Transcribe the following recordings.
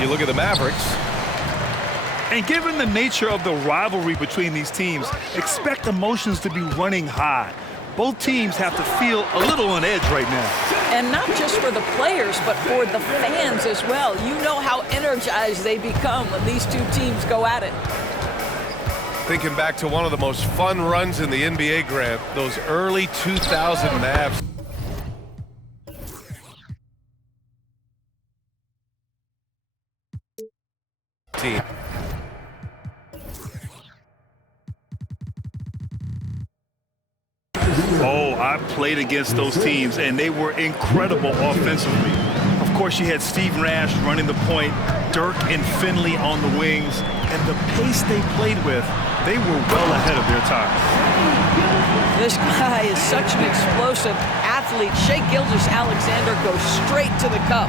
You look at the Mavericks. And given the nature of the rivalry between these teams, expect emotions to be running high. Both teams have to feel a little on edge right now. And not just for the players, but for the fans as well. You know how energized they become when these two teams go at it. Thinking back to one of the most fun runs in the NBA, Grant, those early 2000 Mavs. Team. Oh, I played against those teams, and they were incredible offensively. Of course, you had Steve Nash running the point, Dirk and Finley on the wings, and the pace they played with, they were well ahead of their time. This guy is such an explosive athlete. Shai Gilgeous-Alexander goes straight to the cup.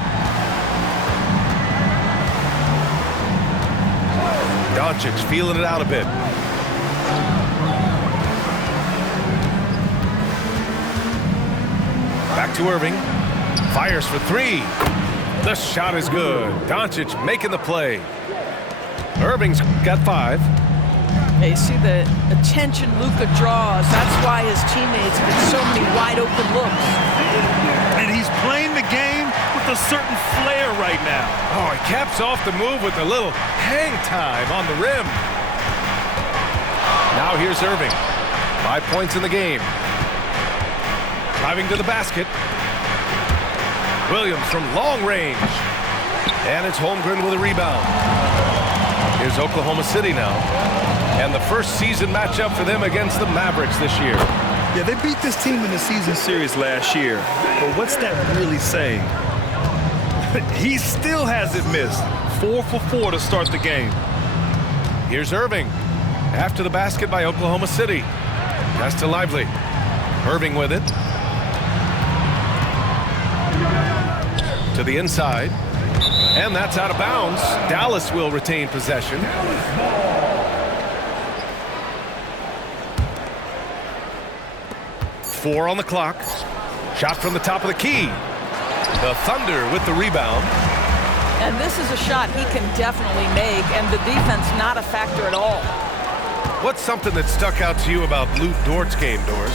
Doncic feeling it out a bit. Back to Irving. Fires for three. The shot is good. Doncic making the play. Irving's got 5. You see the attention Luka draws. That's why his teammates get so many wide open looks. And he's playing the game with a certain flair right now. Oh, he caps off the move with a little hang time on the rim. Now here's Irving. 5 points in the game. Driving to the basket. Williams from long range. And it's Holmgren with a rebound. Here's Oklahoma City now. And the first season matchup for them against the Mavericks this year. Yeah, they beat this team in the season series last year. But what's that really saying? He still hasn't missed. 4 for 4 to start the game. Here's Irving. After the basket by Oklahoma City. Pass to Lively. Irving with it. To the inside. And that's out of bounds. Dallas will retain possession. Four on the clock. Shot from the top of the key. The Thunder with the rebound. And this is a shot he can definitely make, and the defense not a factor at all. What's something that stuck out to you about Lou Dort's game, Doris?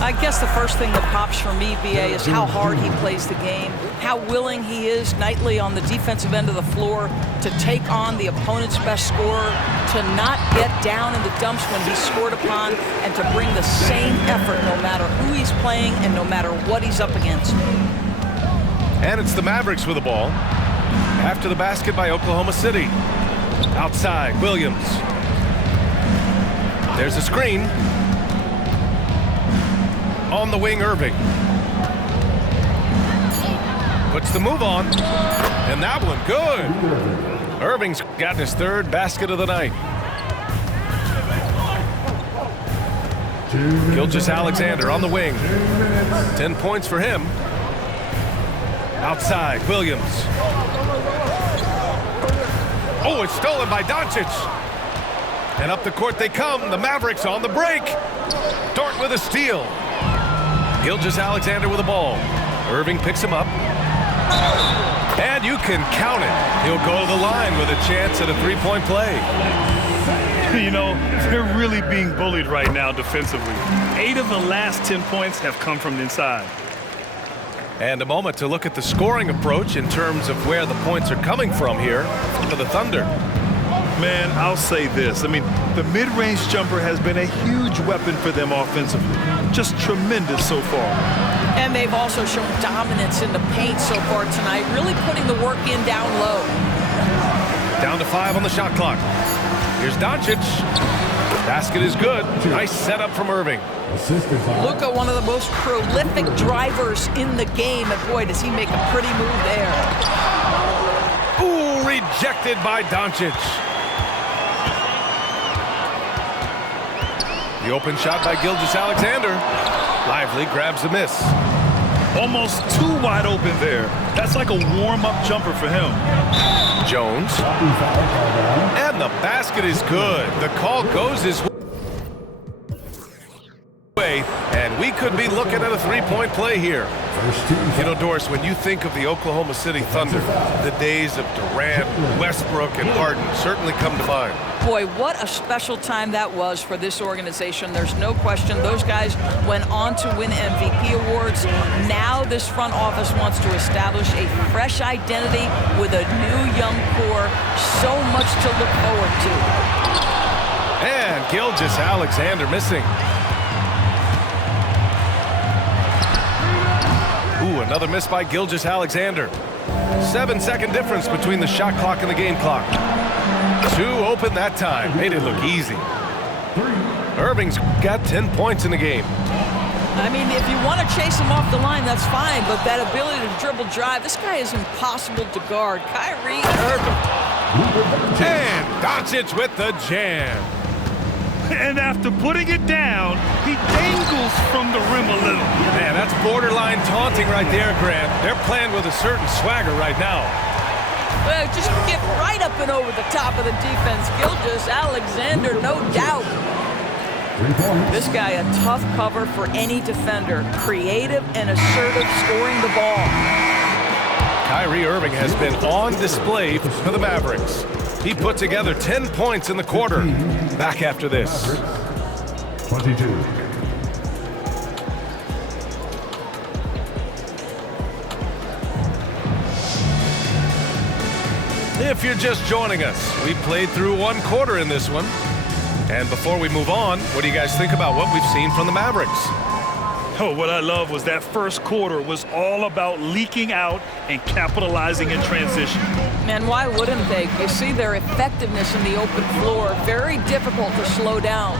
I guess the first thing that pops for me, BA, is how hard he plays the game, how willing he is nightly on the defensive end of the floor to take on the opponent's best scorer, to not get down in the dumps when he's scored upon, and to bring the same effort no matter who he's playing and no matter what he's up against. And it's the Mavericks with the ball. After the basket by Oklahoma City. Outside, Williams. There's a screen. On the wing, Irving. Puts the move on. And that one, good. Irving's got his 3rd basket of the night. Gilgeous-Alexander on the wing. 10 points for him. Outside, Williams. Oh, it's stolen by Doncic. And up the court they come. The Mavericks on the break. Dort with a steal. Gilgeous-Alexander with the ball. Irving picks him up. And you can count it. He'll go to the line with a chance at a 3-point play. You know, they're really being bullied right now defensively. 8 of the last 10 points have come from inside. And a moment to look at the scoring approach in terms of where the points are coming from here for the Thunder. Man, I'll say this. I mean, the mid-range jumper has been a huge weapon for them offensively. Just tremendous so far. And they've also shown dominance in the paint so far tonight, really putting the work in down low. Down to 5 on the shot clock. Here's Doncic. Basket is good. Nice setup from Irving. Luka, one of the most prolific drivers in the game, and boy, does he make a pretty move there. Ooh, rejected by Doncic. The open shot by Gilgeous-Alexander. Lively grabs a miss. Almost too wide open there. That's like a warm-up jumper for him. Jones. And the basket is good. The call goes his way. And we We could be looking at a three-point play here. You know, Doris, when you think of the Oklahoma City Thunder, the days of Durant, Westbrook, and Harden certainly come to mind. Boy, what a special time that was for this organization. There's no question those guys went on to win MVP awards. Now this front office wants to establish a fresh identity with a new young core. So much to look forward to. And Gilgeous-Alexander missing. Ooh, another miss by Gilgeous-Alexander. 7-second difference between the shot clock and the game clock. 2 open that time. Made it look easy. Irving's got 10 points in the game. I mean, if you want to chase him off the line, that's fine, but that ability to dribble drive, this guy is impossible to guard. Kyrie Irving. And Doncic with the jam. And after putting it down, he dangles from the rim a little. Man, that's borderline taunting right there, Grant. They're playing with a certain swagger right now. Well, just get right up and over the top of the defense. Gilgeous-Alexander, no doubt. This guy, a tough cover for any defender. Creative and assertive, scoring the ball. Kyrie Irving has been on display for the Mavericks. He put together 10 points in the quarter. Back after this. 22. If you're just joining us, we played through one quarter in this one. And before we move on, what do you guys think about what we've seen from the Mavericks? Oh, what I love was that first quarter was all about leaking out and capitalizing in transition. And why wouldn't they? You see their effectiveness in the open floor. Very difficult to slow down.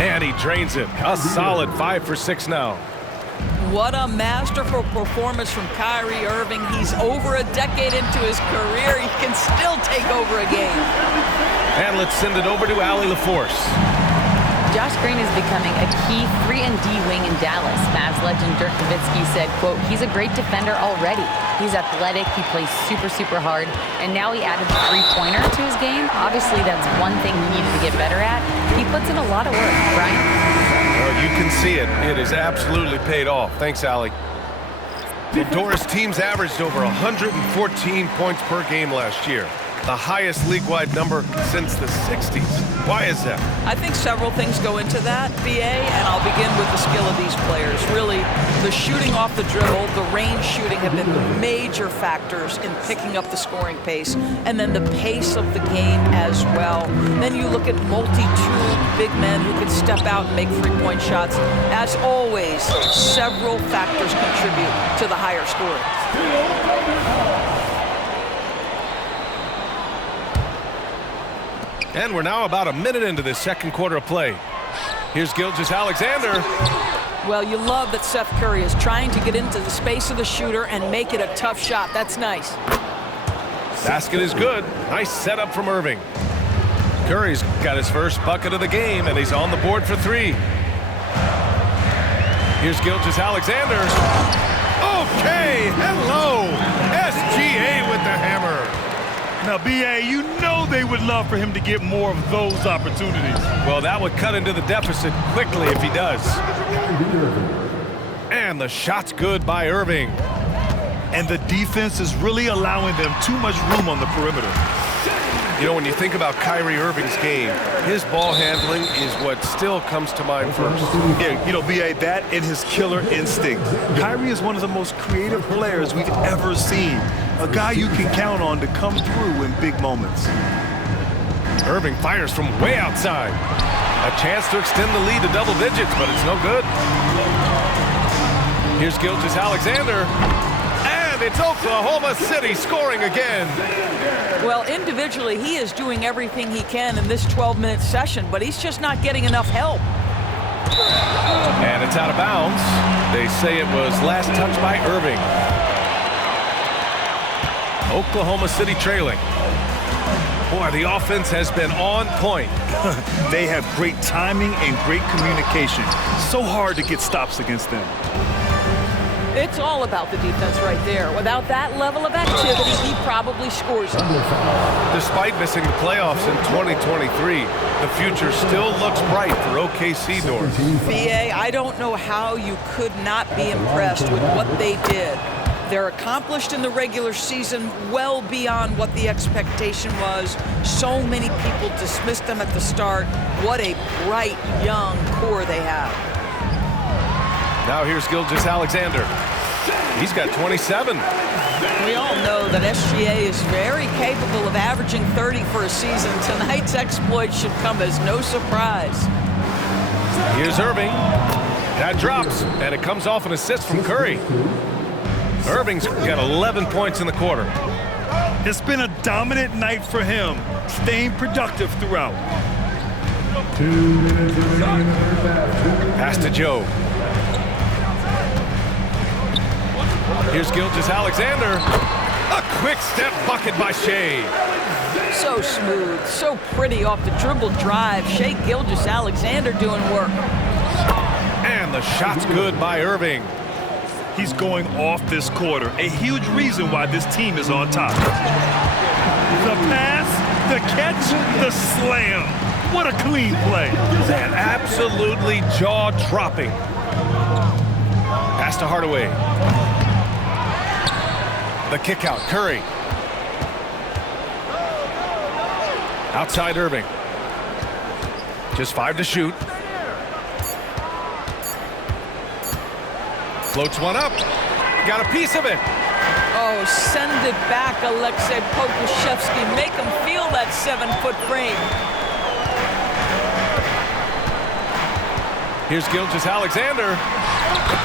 And he drains it. A solid 5 for 6 now. What a masterful performance from Kyrie Irving. He's over a decade into his career. He can still take over a game. And let's send it over to Allie LaForce. Josh Green is becoming a key 3-and-D wing in Dallas. Mavs legend Dirk Nowitzki said, quote, "He's a great defender already. He's athletic, he plays super, super hard, and now he added the three-pointer to his game. Obviously, that's one thing he needs to get better at. He puts in a lot of work, Brian." Well, you can see it. It has absolutely paid off. Thanks, Allie. Well, Doris, teams averaged over 114 points per game last year. The highest league-wide number since the 60s. Why is that? I think several things go into that, BA, and I'll begin with the skill of these players. Really, the shooting off the dribble, the range shooting have been major factors in picking up the scoring pace, and then the pace of the game as well. Then you look at multi-tool big men who can step out and make three-point shots. As always, several factors contribute to the higher scoring. And we're now about a minute into this second quarter of play. Here's Gilgeous-Alexander. Well, you love that Seth Curry is trying to get into the space of the shooter and make it a tough shot. That's nice. Basket is good. Nice setup from Irving. Curry's got his first bucket of the game, and he's on the board for 3. Here's Gilgeous-Alexander. Okay, hello. SGA with the hammer. Now, B.A., you know they would love for him to get more of those opportunities. Well, that would cut into the deficit quickly if he does. And the shot's good by Irving. And the defense is really allowing them too much room on the perimeter. You know, when you think about Kyrie Irving's game, his ball handling is what still comes to mind first. Yeah, you know, B.A., that and his killer instinct. Kyrie is one of the most creative players we've ever seen. A guy you can count on to come through in big moments. Irving fires from way outside. A chance to extend the lead to double digits, but it's no good. Here's Gilgeous-Alexander. And it's Oklahoma City scoring again. Well, individually, he is doing everything he can in this 12-minute session, but he's just not getting enough help. And it's out of bounds. They say it was last touched by Irving. Oklahoma City trailing. Boy, the offense has been on point. They have great timing and great communication. So hard to get stops against them. It's all about the defense right there. Without that level of activity, he probably scores it. Despite missing the playoffs in 2023, the future still looks bright for OKC doors. BA, I don't know how you could not be impressed with what they did. They're accomplished in the regular season, well beyond what the expectation was. So many people dismissed them at the start. What a bright, young core they have. Now here's Gilgeous-Alexander. He's got 27. We all know that SGA is very capable of averaging 30 for a season. Tonight's exploit should come as no surprise. Here's Irving. That drops, and it comes off an assist from Curry. Irving's got 11 points in the quarter. It's been a dominant night for him, staying productive throughout. 2 minutes remaining in the third half. Pass to Joe. Here's Gilgeous-Alexander. A quick step bucket by Shea. So smooth, so pretty off the dribble drive. Shea Gilgeous-Alexander doing work. And the shot's good by Irving. He's going off this quarter, a huge reason why this team is on top. The pass, the catch, the slam. What a clean play. And absolutely jaw-dropping. Pass to Hardaway. The kick out, Curry. Outside Irving. Just 5 to shoot. Floats one up. Got a piece of it. Oh, send it back, Alexei Pokusevski. Make him feel that 7-foot frame. Here's Gilgeous-Alexander.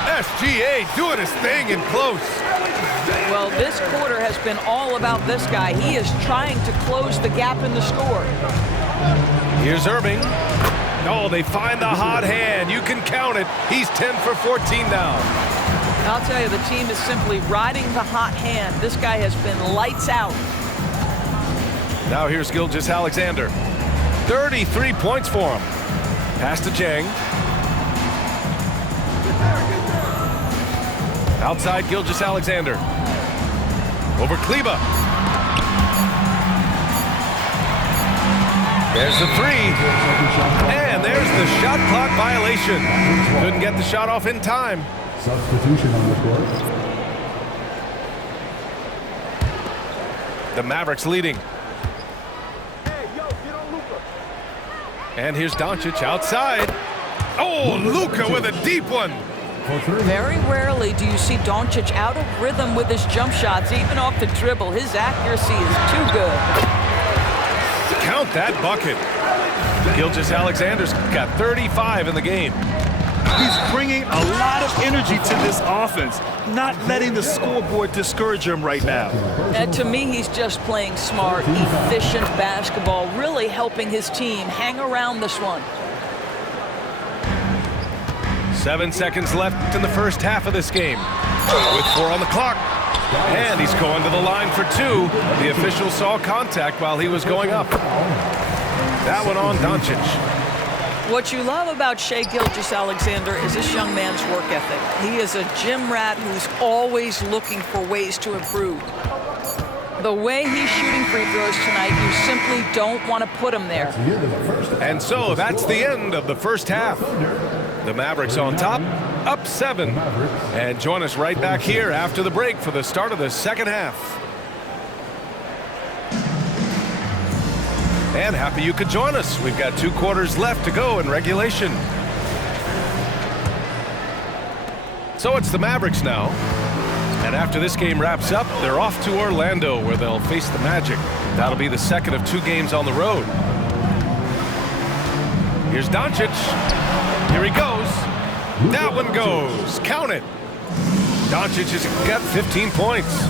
SGA doing his thing in close. Well, this quarter has been all about this guy. He is trying to close the gap in the score. Here's Irving. Oh, they find the hot hand. You can count it. He's 10 for 14 now. I'll tell you, the team is simply riding the hot hand. This guy has been lights out. Now here's Gilgeous-Alexander. 33 points for him. Pass to Jang. Outside Gilgeous-Alexander. Over Kleba. There's the three. And there's the shot clock violation. Couldn't get the shot off in time. Substitution on the court. The Mavericks leading. And here's Doncic outside. Oh, Luka with a deep one. Very rarely do you see Doncic out of rhythm with his jump shots, even off the dribble. His accuracy is too good. Count that bucket. Gilgeous-Alexander's got 35 in the game. He's bringing a lot of energy to this offense, not letting the scoreboard discourage him right now. And to me, he's just playing smart, efficient basketball, really helping his team hang around this one. 7 seconds left in the first half of this game. With 4 on the clock. And he's going to the line for 2. The official saw contact while he was going up. That one on Doncic. What you love about Shai Gilgeous-Alexander is this young man's work ethic. He is a gym rat who's always looking for ways to improve. The way he's shooting free throws tonight, you simply don't want to put him there. And so that's the end of the first half. The Mavericks on top, up 7. And join us right back here after the break for the start of the second half. And happy you could join us. We've got 2 quarters left to go in regulation. So it's the Mavericks now. And after this game wraps up, they're off to Orlando where they'll face the Magic. That'll be the second of 2 games on the road. Here's Doncic. Here he goes. That one goes. Count it. Doncic has got 15 points.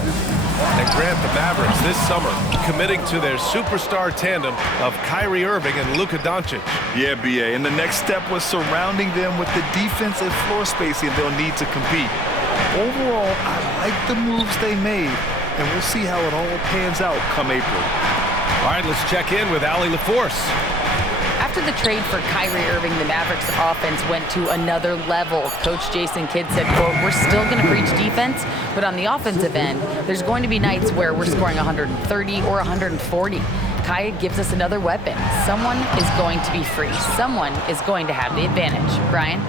And grant the Mavericks this summer committing to their superstar tandem of Kyrie Irving and Luka Doncic. Yeah, BA. And the next step was surrounding them with the defense and floor spacing they'll need to compete. Overall, I like the moves they made, and we'll see how it all pans out come April. All right, let's check in with Allie LaForce. After the trade for Kyrie Irving, the Mavericks offense went to another level. Coach Jason Kidd said, quote, "We're still going to preach defense, but on the offensive end, there's going to be nights where we're scoring 130 or 140. Kai gives us another weapon. Someone is going to be free. Someone is going to have the advantage." Brian?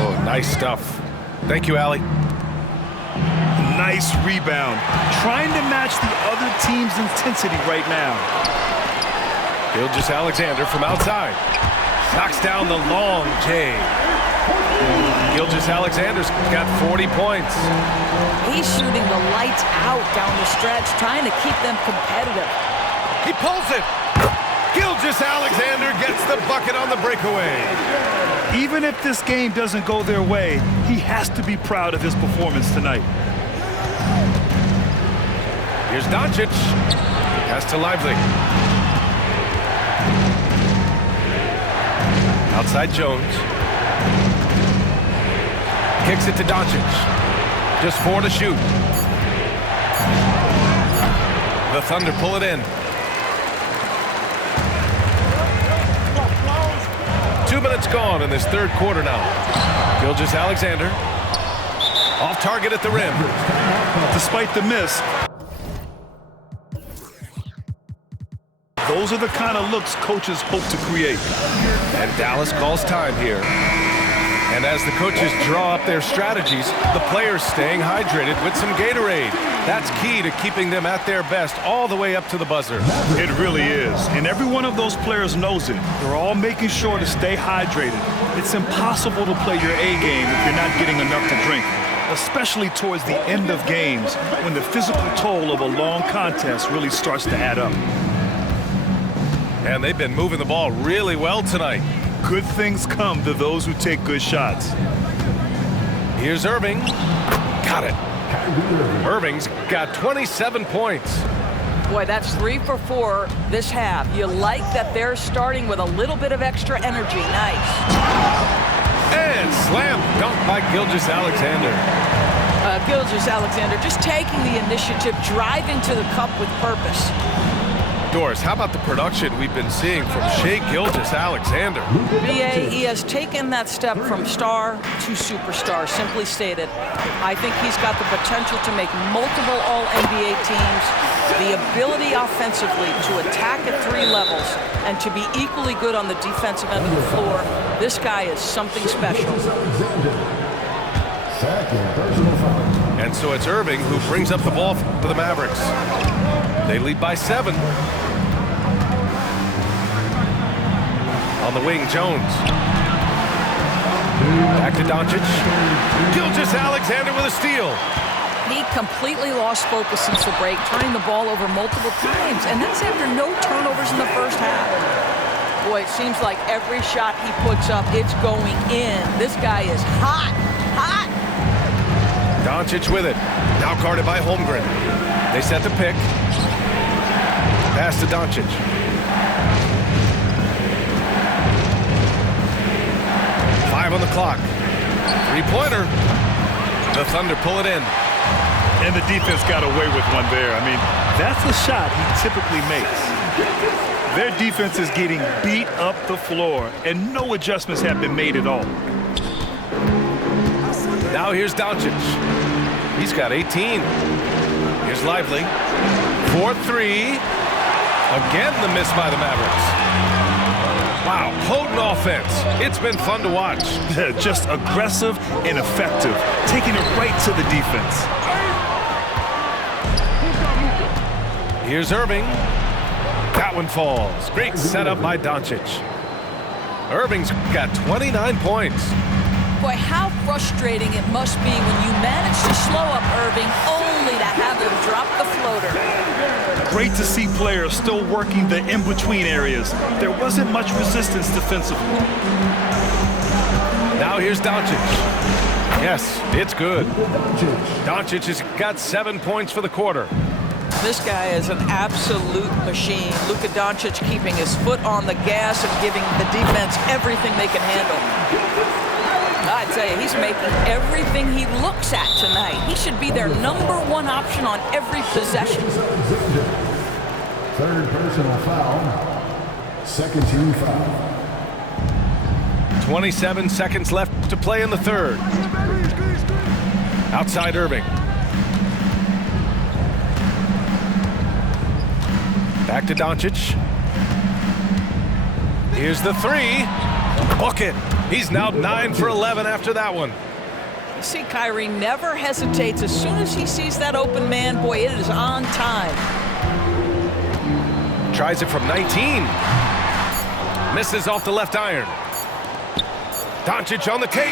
Oh, nice stuff. Thank you, Allie. Nice rebound. Trying to match the other team's intensity right now. Gilgeous-Alexander from outside. Knocks down the long J. Gilgeous-Alexander's got 40 points. He's shooting the lights out down the stretch, trying to keep them competitive. He pulls it. Gilgeous-Alexander gets the bucket on the breakaway. Even if this game doesn't go their way, he has to be proud of his performance tonight. Here's Doncic. Pass to Lively. Outside Jones. Kicks it to Doncic. Just 4 to shoot. The Thunder pull it in. 2 minutes gone in this third quarter now. Gilgeous-Alexander. Off target at the rim. Despite the miss, those are the kind of looks coaches hope to create. And Dallas calls time here. And as the coaches draw up their strategies, the players staying hydrated with some Gatorade. That's key to keeping them at their best all the way up to the buzzer. It really is. And every one of those players knows it. They're all making sure to stay hydrated. It's impossible to play your A game if you're not getting enough to drink, especially towards the end of games when the physical toll of a long contest really starts to add up. And they've been moving the ball really well tonight. Good things come to those who take good shots. Here's Irving. Got it. Irving's got 27 points. Boy, that's 3 for 4 this half. You like that they're starting with a little bit of extra energy. Nice. And slam dunk by Gilgeous-Alexander. Gilgeous-Alexander just taking the initiative, driving to the cup with purpose. Doris, how about the production we've been seeing from Shai Gilgeous-Alexander? BA, he has taken that step from star to superstar, simply stated. I think he's got the potential to make multiple All-NBA teams, the ability offensively to attack at 3 levels, and to be equally good on the defensive end of the floor. This guy is something special. And so it's Irving who brings up the ball for the Mavericks. They lead by 7. On the wing, Jones. Back to Doncic. Gilgeous-Alexander with a steal. He completely lost focus since the break, turning the ball over multiple times, and that's after no turnovers in the first half. Boy, it seems like every shot he puts up, it's going in. This guy is hot, hot. Doncic with it. Now guarded by Holmgren. They set the pick. Pass to Doncic. Five on the clock. 3-pointer. The Thunder pull it in. And the defense got away with one there. I mean, that's the shot he typically makes. Their defense is getting beat up the floor, and no adjustments have been made at all. Now here's Doncic. He's got 18. Here's Lively. 4-3. Again, the miss by the Mavericks. Wow, potent offense. It's been fun to watch. Just aggressive and effective, taking it right to the defense. Here's Irving. That one falls. Great setup by Doncic. Irving's got 29 points. Boy, how frustrating it must be when you manage to slow up Irving only to have him drop the floater. Great to see players still working the in-between areas. There wasn't much resistance defensively. Now here's Doncic. Yes, it's good. Doncic has got 7 points for the quarter. This guy is an absolute machine. Luka Doncic keeping his foot on the gas and giving the defense everything they can handle. I tell you, he's making everything he looks at tonight. He should be their #1 option on every possession. Third personal foul. Second team foul. 27 seconds left to play in the third. Outside Irving. Back to Doncic. Here's the three. Bucket. He's now 9 for 11 after that one. You see, Kyrie never hesitates. As soon as he sees that open man, boy, it is on time. Tries it from 19. Misses off the left iron. Doncic on the take.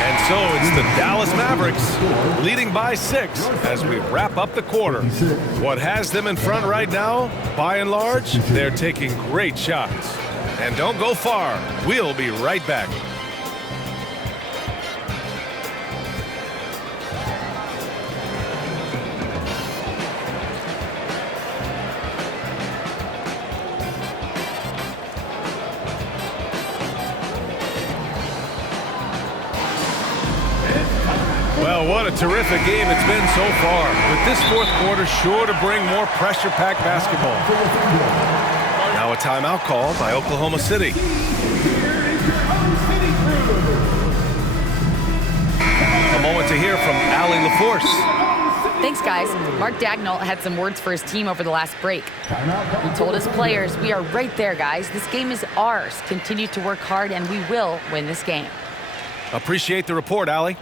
And so it's the Dallas Mavericks leading by 6 as we wrap up the quarter. What has them in front right now, by and large, they're taking great shots. And don't go far. We'll be right back. Well, what a terrific game it's been so far. With this fourth quarter sure to bring more pressure-packed basketball. Now a timeout called by Oklahoma City. A moment to hear from Allie LaForce. Thanks, guys. Mark Dagnall had some words for his team over the last break. He told his players, "We are right there, guys. This game is ours. Continue to work hard, and we will win this game." Appreciate the report, Allie.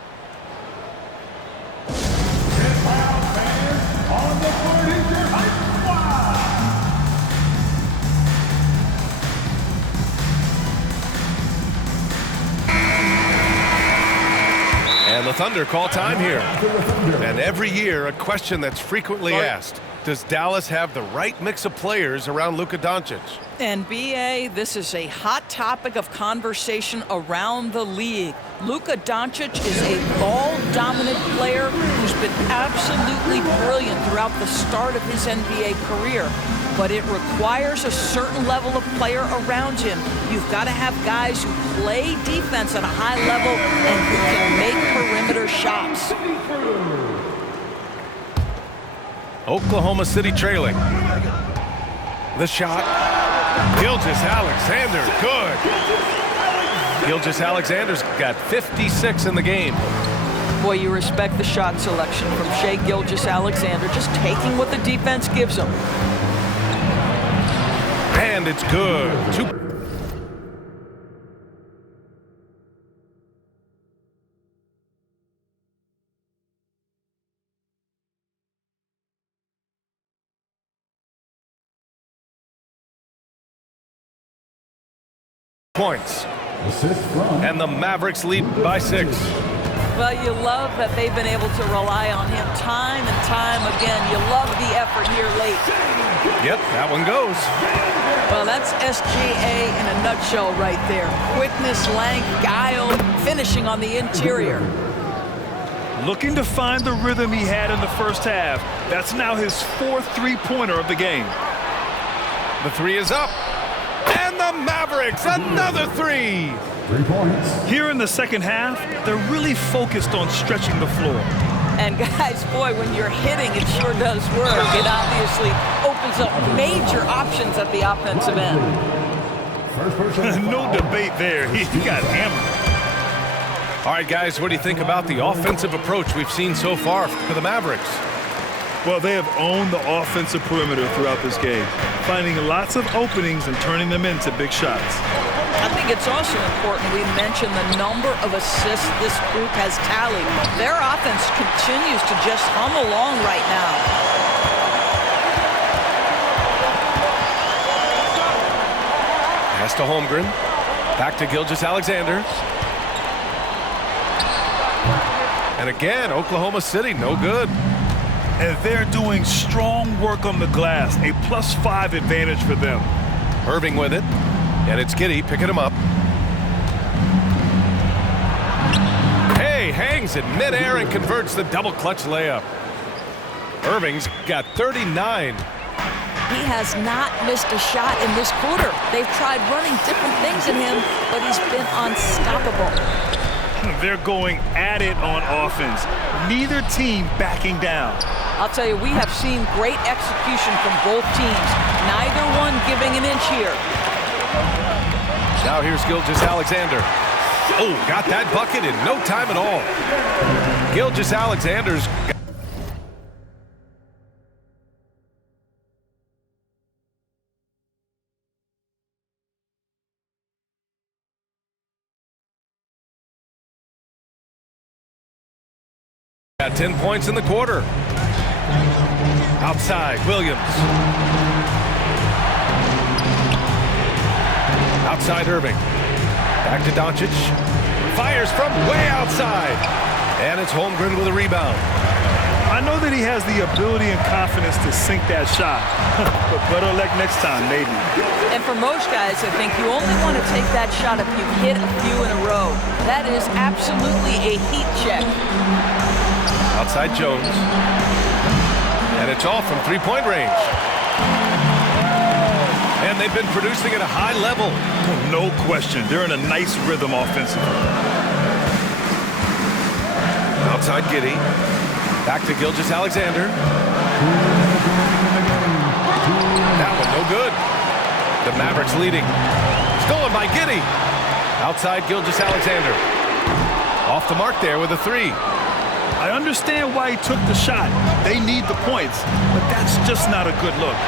And the Thunder call time here. And every year, a question that's frequently asked. Does Dallas have the right mix of players around Luka Doncic? And BA, this is a hot topic of conversation around the league. Luka Doncic is a ball-dominant player who's been absolutely brilliant throughout the start of his NBA career. But it requires a certain level of player around him. You've got to have guys who play defense at a high level and who can make perimeter shots. Oklahoma City trailing. The shot. Gilgeous-Alexander, good. Gilgeous-Alexander's got 56 in the game. Boy, you respect the shot selection from Shai Gilgeous-Alexander, just taking what the defense gives him. And it's good. 2 points. And the Mavericks lead by 6. Well, you love that they've been able to rely on him time and time again. You love the effort here late. Yep, that one goes. Well, that's SGA in a nutshell right there. Quickness, length, guile, finishing on the interior. Looking to find the rhythm he had in the first half. That's now his 4th three-pointer of the game. The three is up. And the Mavericks, another 3. 3 points. Here in the second half, they're really focused on stretching the floor. And guys, boy, when you're hitting, it sure does work. It obviously opens up major options at the offensive end. No debate there. He got hammered. All right, guys, what do you think about the offensive approach we've seen so far for the Mavericks? Well, they have owned the offensive perimeter throughout this game, finding lots of openings and turning them into big shots. I think it's also important we mention the number of assists this group has tallied. Their offense continues to just hum along right now. Pass to Holmgren. Back to Gilgeous-Alexander. And again, Oklahoma City, no good. And they're doing strong work on the glass, a +5 advantage for them. Irving with it, and it's Giddey picking him up. Hey, hangs in midair and converts the double clutch layup. Irving's got 39. He has not missed a shot in this quarter. They've tried running different things at him, but he's been unstoppable. They're going at it on offense. Neither team backing down. I'll tell you, we have seen great execution from both teams. Neither one giving an inch here. Now here's Gilgeous-Alexander. Oh, got that bucket in no time at all. Gilgeous-Alexander's got 10 points in the quarter. Outside, Williams. Outside, Irving. Back to Doncic. Fires from way outside. And it's Holmgren with a rebound. I know that he has the ability and confidence to sink that shot. But better luck next time, maybe. And for most guys, I think you only want to take that shot if you hit a few in a row. That is absolutely a heat check. Outside Jones. And it's off from three-point range. And they've been producing at a high level. No question. They're in a nice rhythm offensively. Outside Giddey. Back to Gilgeous-Alexander. That one no good. The Mavericks leading. Stolen by Giddey. Outside Gilgeous-Alexander. Off the mark there with a three. I understand why he took the shot. They need the points, but that's just not a good look.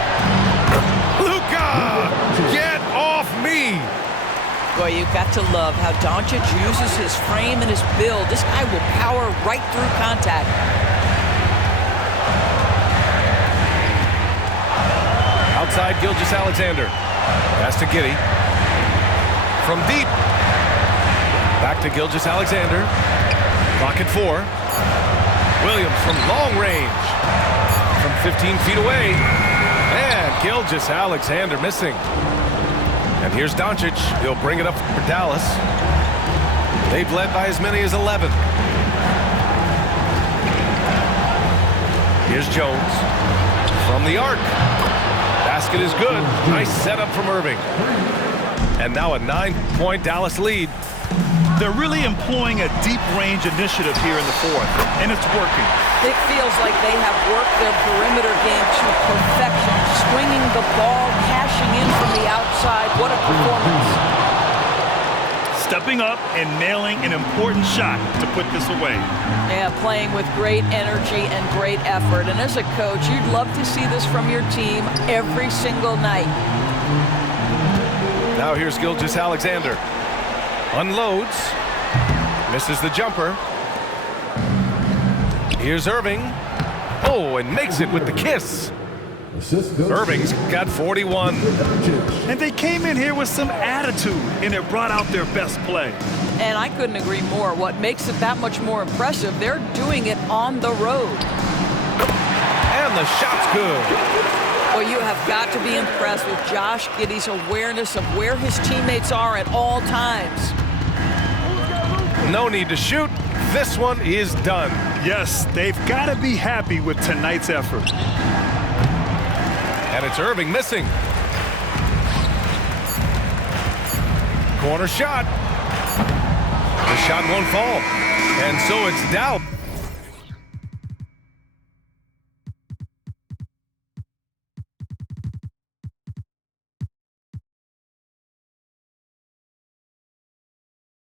Luka! Get off me! Boy, you've got to love how Doncic uses his frame and his build. This guy will power right through contact. Outside Gilgeous-Alexander. Pass to Giddey. From deep. Back to Gilgeous-Alexander. Clock at 4. Williams from long range. From 15 feet away. And Gilgeous-Alexander missing. And here's Doncic. He'll bring it up for Dallas. They've led by as many as 11. Here's Jones. From the arc. Basket is good. Nice setup from Irving. And now a 9-point Dallas lead. They're really employing a deep range initiative here in the fourth, and it's working. It feels like they have worked their perimeter game to perfection. Swinging the ball, cashing in from the outside. What a performance. Stepping up and nailing an important shot to put this away. Yeah, playing with great energy and great effort. And as a coach, you'd love to see this from your team every single night. Now here's Gilgeous-Alexander. Unloads. Misses the jumper. Here's Irving. Oh, and makes it with the kiss. Irving's got 41. And they came in here with some attitude, and it brought out their best play. And I couldn't agree more. What makes it that much more impressive, they're doing it on the road. And the shot's good. Well, you have got to be impressed with Josh Giddey's awareness of where his teammates are at all times. No need to shoot. This one is done. Yes, they've got to be happy with tonight's effort. And it's Irving missing. Corner shot. The shot won't fall. And so it's Dow